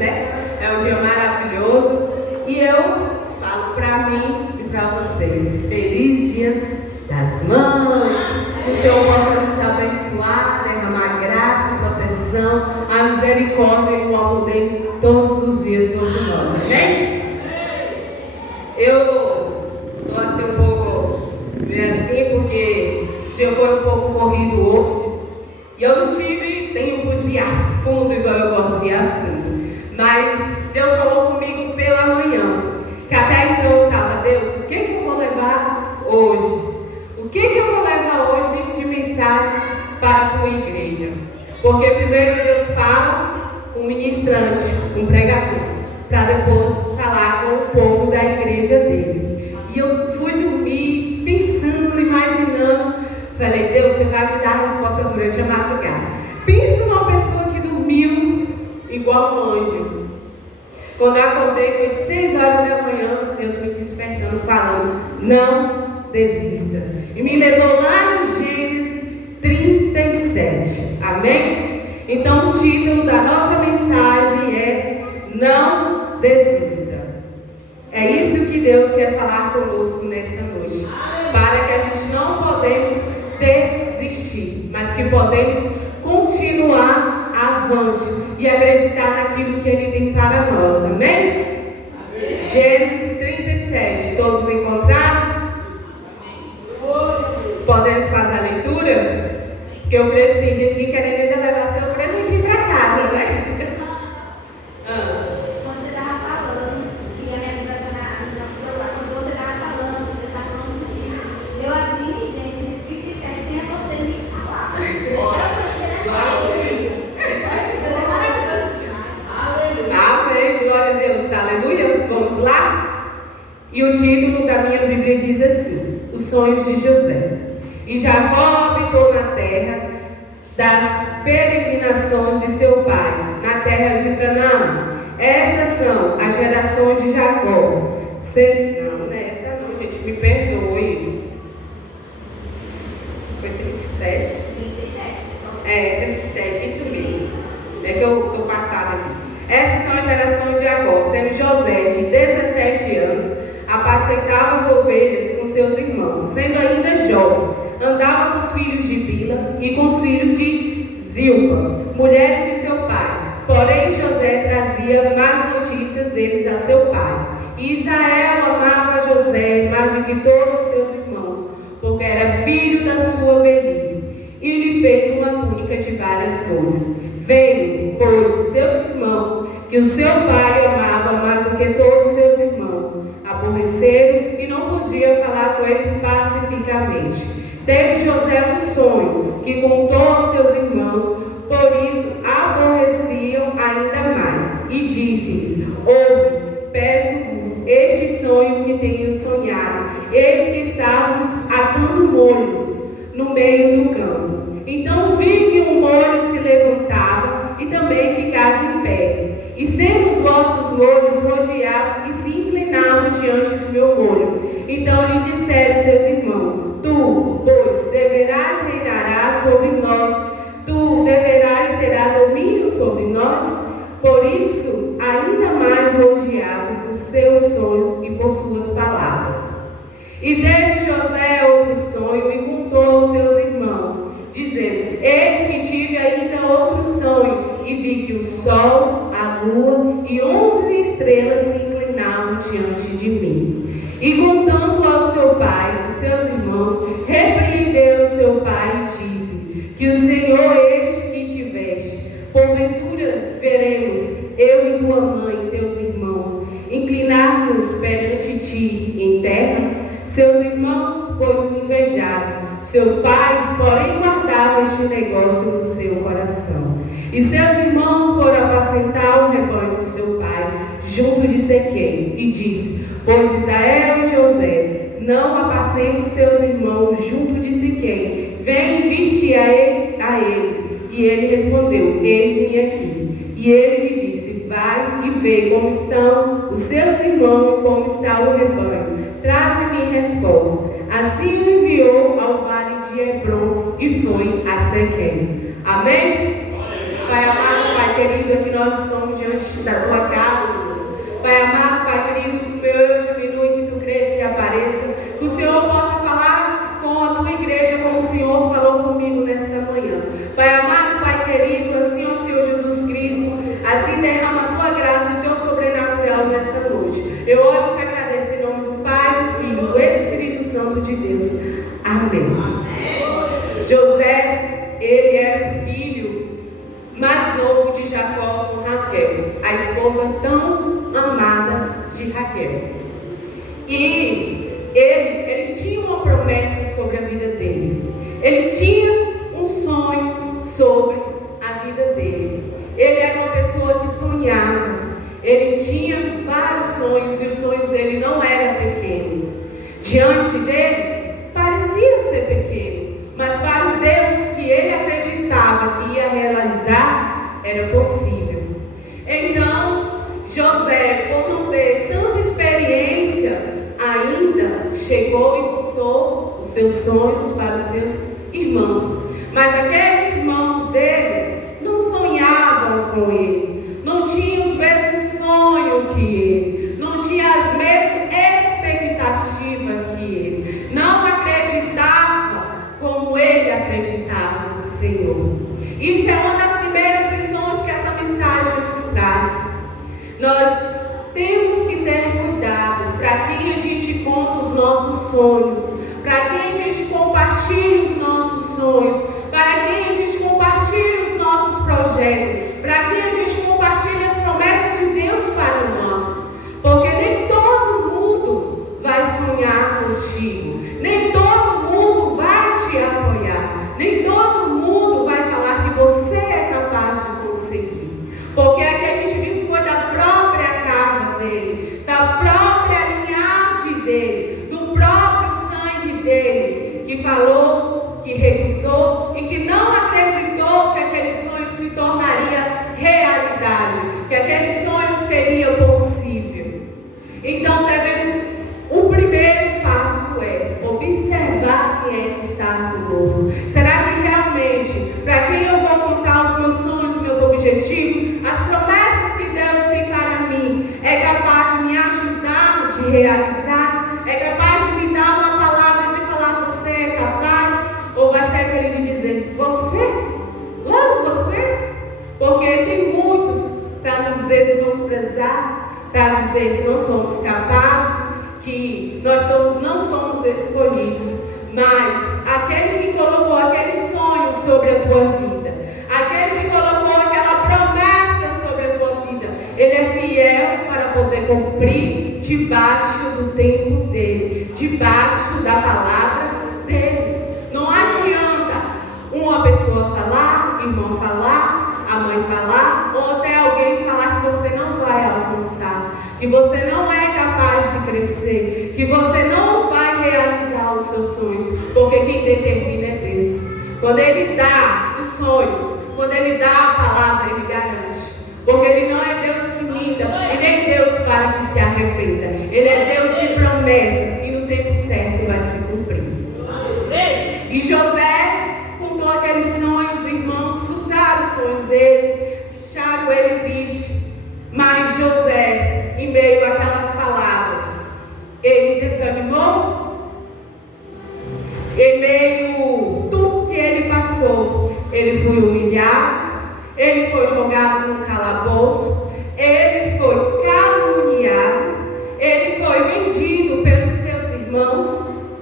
né? É um dia maravilhoso. E eu falo para mim e para vocês: feliz Dias das Mães. Que o Senhor possa nos abençoar, derramar graça, proteção, a misericórdia e o amor dele todos os dias sobre nós. Amém? Eu estou assim um pouco meio assim porque o dia foi um pouco corrido hoje. E eu não tive tempo de ir a fundo igual eu gosto de ir a fundo. Mas Deus falou comigo pela manhã. Que até então eu estava: Deus, o que eu vou levar hoje? O que eu vou levar hoje de mensagem para a tua igreja? Porque primeiro Deus fala com o ministrante, com o pregador, para depois falar com o povo da igreja dele. E eu fui dormir pensando, imaginando. Falei: Deus, você vai me dar a resposta durante a madrugada. Pensa numa pessoa que dormiu igual um anjo. Quando eu acordei, foi 6 horas da manhã, Deus me despertando, falando: não desista. E me levou lá em Gênesis 37. Amém? Então o título da nossa mensagem é: não desista. É isso que Deus quer falar conosco nessa noite. Para que a gente não podemos desistir, mas que podemos continuar avante e acreditar naquilo que Ele tem para nós. Amém? Amém. Gênesis 37. Todos encontraram? Podemos fazer a leitura? Porque eu creio que tem gente que querendo ainda levar seu presentinho para casa, né? Quando você estava falando, que a minha Bíblia está no celular, quando você estava falando contigo, eu abri em Gênesis 37 sem você me falar. Amém, glória a Deus, aleluia. Vamos lá? E o título da minha Bíblia diz assim: O sonho de José. E Jacó habitou na terra das peregrinações de seu pai, na terra de Canaã. Estas são as gerações de Jacó. Não é essa não, gente, me perdoe. Foi 37? 37, isso mesmo. É que eu estou passada aqui. Essas são as gerações de Jacó, sendo José de 17 anos, apacentava as ovelhas com seus irmãos, sendo ainda jovem, andava com os filhos de Bila e com os filhos de Zilpa, mulheres de seu pai. Porém José trazia más notícias deles a seu pai. E Israel amava José mais do que todos os seus irmãos, porque era filho da sua velhice, e lhe fez uma túnica de várias cores. Veio, pois, seu irmão, que o seu pai amava mais do que todos os seus irmãos, aborreceram e não podia falar com ele pacificamente. Teve José um sonho que contou aos seus irmãos, por isso aborreciam ainda mais. E disse-lhes: ouve, peço-vos este sonho que tenho sonhado. Eis que estávamos atando molhos no meio do campo. Então vi que um molho se levantava e também ficava em pé. E sendo os vossos molhos rodeavam e se inclinavam diante do meu molho. Então lhe disseram seus irmãos: tu, pois, deverás reinar sobre nós, tu deverás ter domínio sobre nós. Por isso, ainda mais rodeavam por seus sonhos e por suas palavras. E teve José outro sonho e contou aos seus irmãos, dizendo: eis que tive ainda outro sonho, e vi que o sol, a lua e 11 estrelas se inclinavam diante de mim. E contando ao seu pai, os seus irmãos, repreendeu o seu pai e disse: que o Senhor este que tiveste, porventura veremos eu e tua mãe e teus irmãos inclinar-nos perante ti em terra? Seus irmãos, pois, o invejavam. Seu pai, porém, guardava este negócio no seu coração. E seus irmãos foram apacentar o rebanho de seu pai, junto de Sequém, e disse: pois Israel e José não apacentam seus irmãos junto de Siquém, vem e viste a eles. E ele respondeu: eis-me aqui. E ele lhe disse: vai e vê como estão os seus irmãos e como está o rebanho. Traze-me resposta. Assim o enviou ao vale de Hebrom e foi a Sequém. Amém? Pai amado, Pai querido, aqui nós estamos diante da tua casa, Deus. Pai amado, Pai querido, que o meu eu diminui, que tu cresça e apareça. Que o Senhor possa falar com a tua igreja como o Senhor falou comigo nesta manhã. Pai amado, Pai querido, assim, ó Senhor Jesus Cristo, assim derrama a tua graça e o teu sobrenatural nessa noite. Eu oro e te agradeço em nome do Pai, do Filho, do Espírito Santo de Deus. Amém. José, ele era o filho mais novo de Jacó com Raquel, a esposa tão amada de Raquel. E ele tinha uma promessa sobre a vida dele. Ele tinha um sonho sobre a vida dele. Ele era uma pessoa que sonhava. Ele tinha vários sonhos e os sonhos dele não eram pequenos. Diante dele, parecia ser pequeno, mas para o Deus que ele acreditava que ia realizar, era possível. Então, José, por não ter tanta experiência, ainda chegou e contou os seus sonhos para os seus irmãos. Mas aqueles irmãos dele não sonhavam com ele, não tinham os mesmos sonhos que ele, não tinham as mesmas expectativas que ele, não acreditava como ele acreditava no Senhor. Isso é uma das primeiras lições que essa mensagem nos traz. Nós temos que ter cuidado para quem a gente conta os nossos sonhos, para quem a gente compartilha os nossos sonhos, para quem a gente compartilha os nossos projetos, para quem a gente compartilha as promessas de Deus para nós. Porque nem todo mundo vai sonhar contigo, nem todo mundo vai te apoiar, nem todo mundo vai falar que você é capaz de conseguir. Porque aqui a gente viu que foi da própria casa dele, da própria linhagem dele, do próprio sangue dele, que falou, que recusou e que não acreditou que aquele sonho se tornaria realidade, que aquele sonho seria possível. Então o primeiro passo é observar quem é que está conosco. Será que realmente, para quem eu vou contar os meus sonhos, os meus objetivos, as promessas que Deus tem para mim, é capaz de me ajudar, de realizar? É capaz de me dar uma palavra de falar, você é capaz? Ou vai ser aquele de dizer, você? Logo você? Porque tem muitos para nos desprezar, para dizer que não somos capazes, que nós não somos escolhidos. Mas aquele que colocou aquele sonho sobre a tua vida, aquele que colocou aquela promessa sobre a tua vida, ele é fiel para poder cumprir debaixo do tempo dele, debaixo da palavra dele. Não adianta uma pessoa falar, irmão falar, a mãe falar, ou até alguém falar que você não vai alcançar, que você não é capaz de crescer, que você não vai realizar os seus sonhos, porque quem determina é Deus. Quando Ele dá o sonho, quando Ele dá a palavra, Ele garante, porque Ele não é Deus que minta, e nem Deus para que se arrependa. Ele é Deus de promessa, e no tempo certo vai se cumprir. E José contou aqueles sonhos, irmãos frustraram os sonhos dele, deixaram ele triste. Mas José, em meio àquelas palavras, ele desanimou. Em meio a tudo que ele passou, ele foi humilhado, ele foi jogado num calabouço, ele foi caluniado, ele foi vendido pelos seus irmãos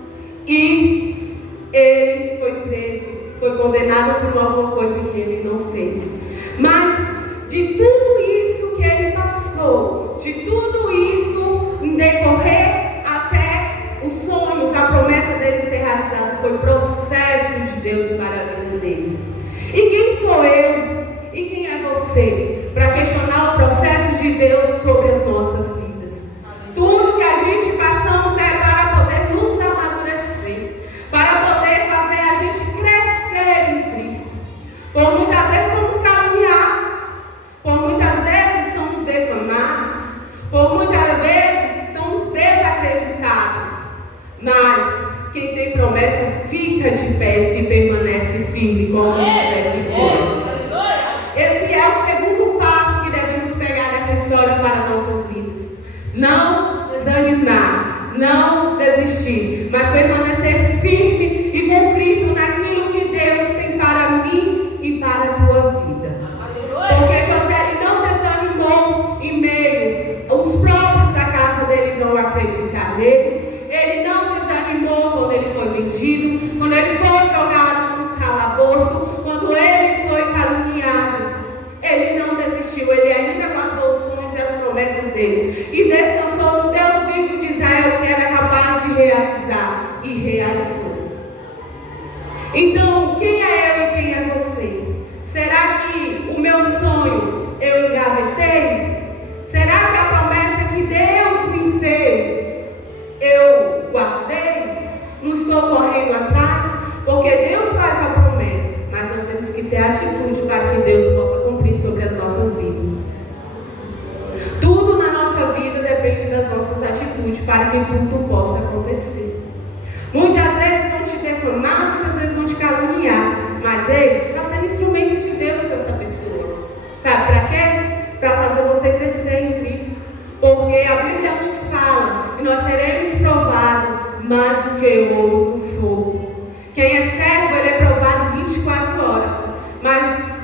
e ele foi preso, foi condenado por alguma coisa que ele não fez. Mas de tudo isso que ele passou, de tudo isso em decorrer até os sonhos, a promessa dele ser realizada, foi processo de Deus para a vida dele. E quem sou eu? E quem é você? Para questionar o vitória para nossas vidas. Não desanimar, não desistir, mas permanecer firme e concreto naquilo que Deus tem para mim e para a tua vida. Porque José ele não desanimou em meio, os próprios da casa dele não acreditaram nele. Ele não desanimou quando ele foi vendido, quando ele foi jogado no calabouço, quando ele foi caluniado. Ele não desistiu, ele ainda guardou os sonhos e as promessas dele. E descansou no Deus vivo de Israel, que era capaz de realizar, e realizou. Então, quem é eu e quem é você? Será que o meu sonho eu engavetei? Será que a promessa que Deus me fez eu guardei? Não estou correndo atrás? Porque Deus faz a promessa, mas nós temos que ter atitude para que Deus possa cumprir sobre as nossas vidas. Tudo na nossa vida depende das nossas atitudes para que tudo possa acontecer. Muitas vezes vão te defamar, muitas vezes vão te caluniar, mas ele está sendo instrumento de Deus, essa pessoa. Sabe para quê? Para fazer você crescer em Cristo. Porque a Bíblia nos fala que nós seremos provados mais do que ouro no fogo. Quem é servo, ele é provado 24 horas. Mas,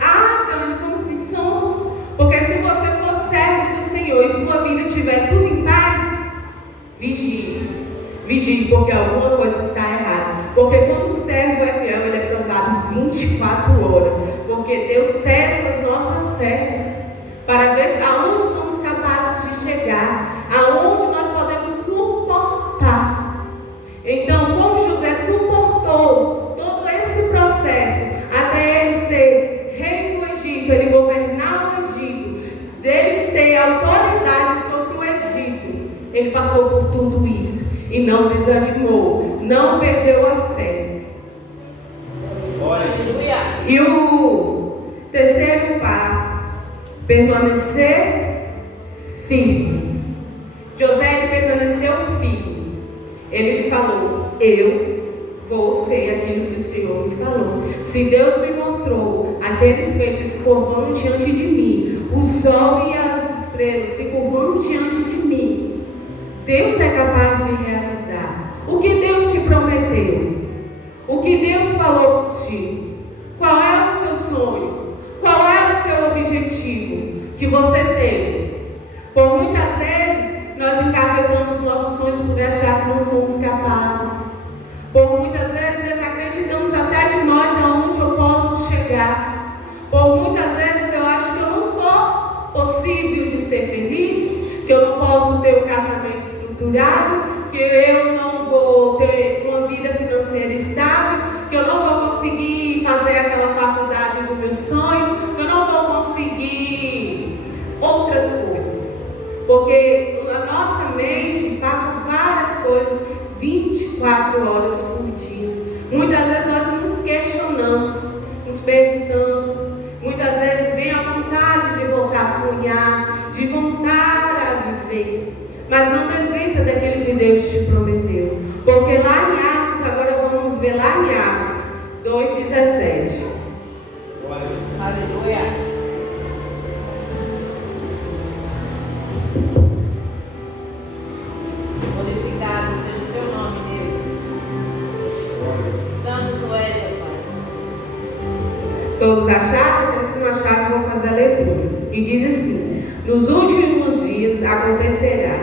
Dani, como assim somos? Porque se você for servo do Senhor e sua vida estiver tudo em paz, vigie. Vigie, porque alguma coisa está errada. Porque quando o servo é fiel, ele é provado 24 horas. Porque Deus testa a nossa fé para ver aonde somos capazes de chegar, aonde nós podemos suportar. Então, como José suportou todo esse processo até ele ser rei do Egito, ele governar o Egito, dele ter autoridade sobre o Egito, ele passou por tudo isso e não desanimou, não perdeu a fé. E o terceiro passo, permanecer firme. José ele permaneceu firme. Ele falou: eu vou ser aquilo que o Senhor me falou. Se Deus me mostrou aqueles peixes se curvando diante de mim, o sol e as estrelas se curvando diante de mim, Deus é capaz de realizar. O que Deus te prometeu? O que Deus falou por ti? Qual é o seu sonho? Qual é o seu objetivo que você tem? Por muitas vezes nós engavetamos nossos sonhos por achar que não somos capazes. Por muitas vezes desacreditamos até de nós aonde eu posso chegar. Por muitas vezes eu acho que eu não sou possível de ser feliz, que eu não posso ter um casamento estruturado, que eu não vou ter uma vida financeira estável, que eu não vou conseguir fazer aquela faculdade do meu sonho, que eu não vou conseguir outras coisas. Porque na nossa mente passa várias coisas 24 horas por dia. Muitas vezes nós nos questionamos, nos perguntamos, muitas vezes vem a vontade de voltar a sonhar, de voltar a viver. Mas não desista daquilo que Deus te prometeu. Porque lá em Atos, agora vamos ver lá em Atos 2,17. Aleluia. Glorificado seja o teu nome, Deus. Santo és, Pai. Todos acharam? Porque se não acharam, vou fazer a leitura. E diz assim: nos últimos dias acontecerá,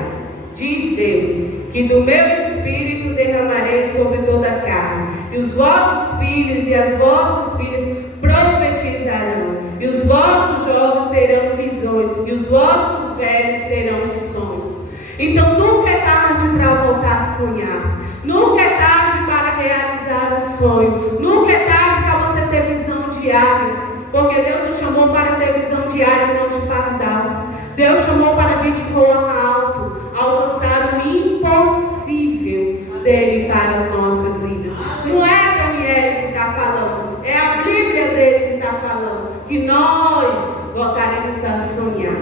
diz Deus, que do meu espírito derramarei sobre toda a carne, e os vossos filhos e as vossas filhas profetizarão, e os vossos jovens terão visões, e os vossos velhos terão sonhos. Então nunca é tarde para voltar a sonhar, nunca é tarde para realizar um sonho, nunca é tarde para você ter visão diária, porque Deus nos chamou para ter visão diária e não de pardal. Deus chamou para a gente voar alto, alcançar o impossível dele para as nossas vidas. Não é Daniel que está falando, é a Bíblia dele que está falando, que nós voltaremos a sonhar,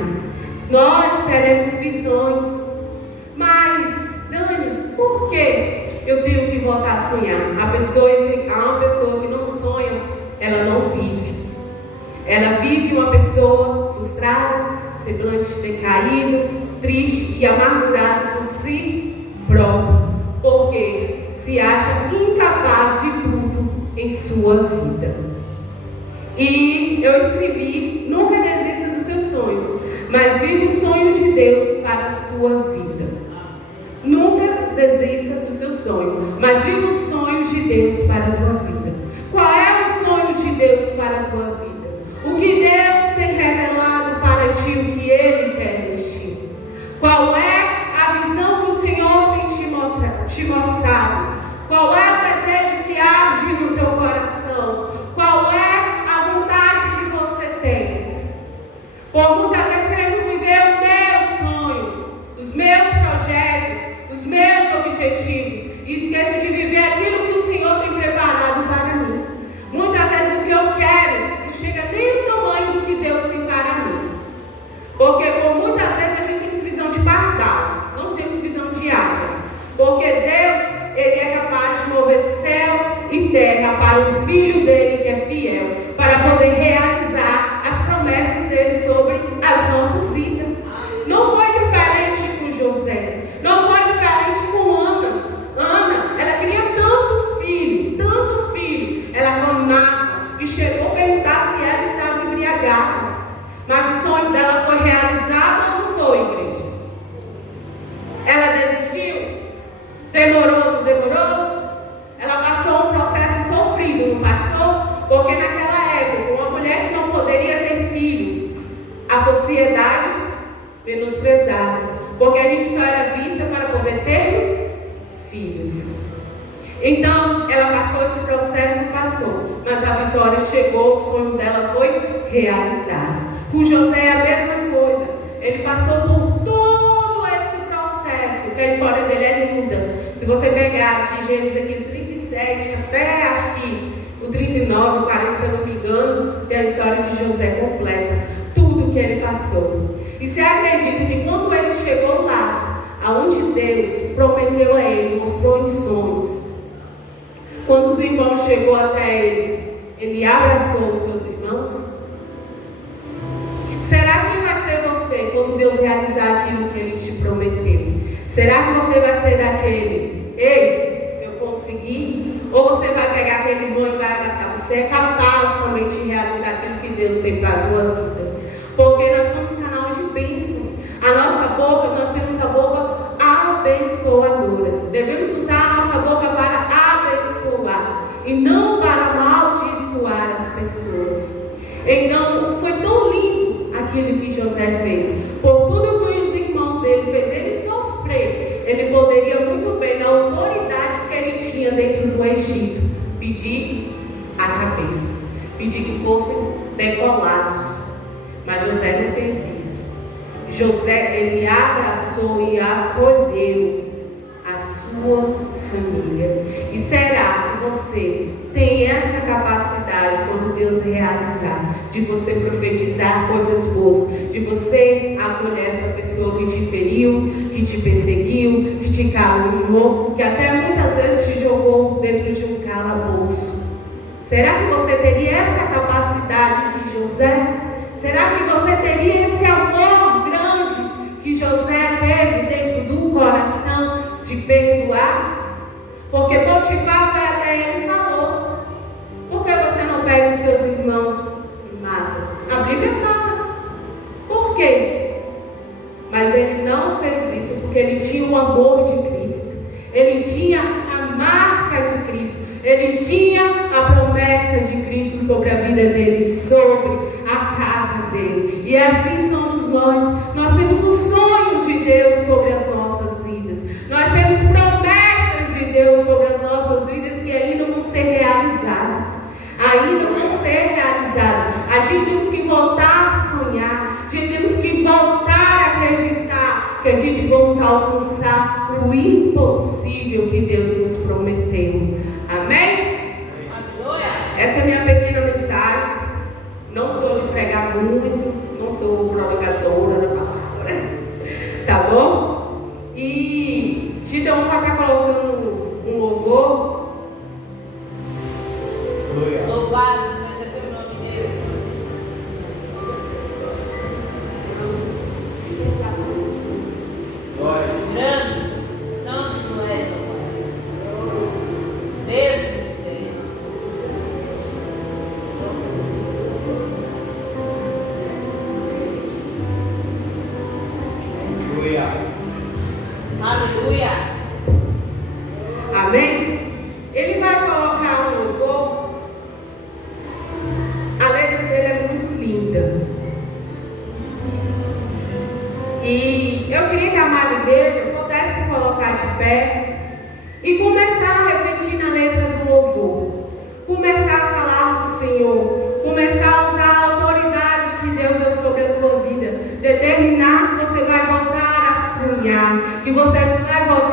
nós teremos visões. Mas, Dani, por que eu tenho que voltar a sonhar? Há uma pessoa que não sonha, ela não vive. Ela vive uma pessoa frustrado, semblante decaído, triste e amargurado por si próprio, porque se acha incapaz de tudo em sua vida. E eu escrevi: nunca desista dos seus sonhos, mas viva o sonho de Deus para a sua vida. Nunca desista do seu sonho, mas viva o sonho de Deus para a tua vida. Qual é o sonho de Deus para a tua vida? O que Deus tem revelado para ti, o que Ele quer de ti? Qual é a visão que o Senhor tem te mostrado? Qual é o desejo que arde no teu coração? Qual é a vontade que você tem? Por muitas vezes queremos viver o meu sonho, os meus projetos, os meus objetivos, e esqueço de viver aquilo que o Senhor tem preparado para mim. Muitas vezes o que eu quero não chega nem o tamanho do que Deus tem para mim. Porque por muitas vezes a gente tem visão de pardal, não temos visão de águia. Porque Deus, Ele é capaz de mover céus e terra para o Filho dele que é fiel, para poder realizar as promessas dele sobre as nossas vidas. Não foi diferente com José, não foi diferente com Ana. Ana, ela queria tanto filho, ela clamava e chegou a perguntar se ela estava embriagada. Mas o sonho dela foi realizado ou não foi, igreja? Ela desistiu? Demorou, não demorou? Ela passou um processo sofrido, não passou? Porque naquela época, uma mulher que não poderia ter filho, a sociedade menosprezava, porque a gente só era vista para poder termos filhos. Então, ela passou esse processo e passou, mas a vitória chegou, o sonho dela foi realizado. Com José é a mesma coisa, ele passou por todo esse processo, que a história dele é linda. Se você pegar de Gênesis aqui, 37 até acho que o 39, 40, se eu não me engano, tem a história de José completa, tudo que ele passou. E você acredita que quando ele chegou lá, aonde Deus prometeu a ele, mostrou em sonhos, quando os irmãos chegou até ele, ele abraçou os seus irmãos? Será que vai ser você quando Deus realizar aquilo que Ele te prometeu? Será que você vai ser daquele: ei, eu consegui? Ou você vai pegar aquele irmão e vai abraçar? Você é capaz também de realizar aquilo que Deus tem para a tua vida? Porque nós somos canal de bênção. A nossa boca, nós temos a boca abençoadora. Devemos usar a nossa boca para abençoar e não para amaldiçoar as pessoas. Então, foi tão lindo aquilo que José fez. Por tudo que os irmãos dele fez ele sofrer, ele poderia muito bem, na autoridade que ele tinha dentro do Egito, pedir a cabeça, pedir que fossem decolados. Mas José não fez isso. José, ele abraçou e acolheu a sua família. E será que você tem essa capacidade, quando Deus realizar, de você profetizar coisas boas, de você acolher essa pessoa que te feriu, que te perseguiu, que te caluniou, que até muitas vezes te jogou dentro de um calabouço? Será que você teria essa capacidade de José? Será que você teria esse amor grande que José teve dentro do coração de perdoar? Porque Potifar foi até ele e falou: por que você não pega os seus irmãos e mata? A Bíblia fala. Por quê? Mas ele não fez isso porque ele tinha o amor de Cristo. Ele tinha a marca de Cristo. Ele tinha a promessa de Cristo sobre a vida dele, sobre a casa dele. E assim somos nós. Nós temos os sonhos de Deus sobre as nossas vidas. Nós temos promessas de Deus sobre as nossas vidas que ainda vão ser realizadas. Ainda vão ser realizadas. A gente temos que voltar a sonhar. A gente temos que voltar a acreditar que a gente vamos alcançar o impossível que Deus nos prometeu. Amém? Aleluia. Essa é a minha pequena mensagem. Não sou de pregar muito, não sou prologadora da palavra, tá bom? E Gideon vai estar colocando um louvor. Louvado seja teu nome, Deus. Aleluia. Amém? Ele vai colocar um louvor. A letra dele é muito linda. E eu queria que a amada igreja pudesse se colocar de pé e começar a refletir na letra do louvor. Começar a falar com o Senhor. Começar a usar a autoridade que Deus deu sobre a tua vida. Determinar que você vai voltar a sonhar. Que você vai voltar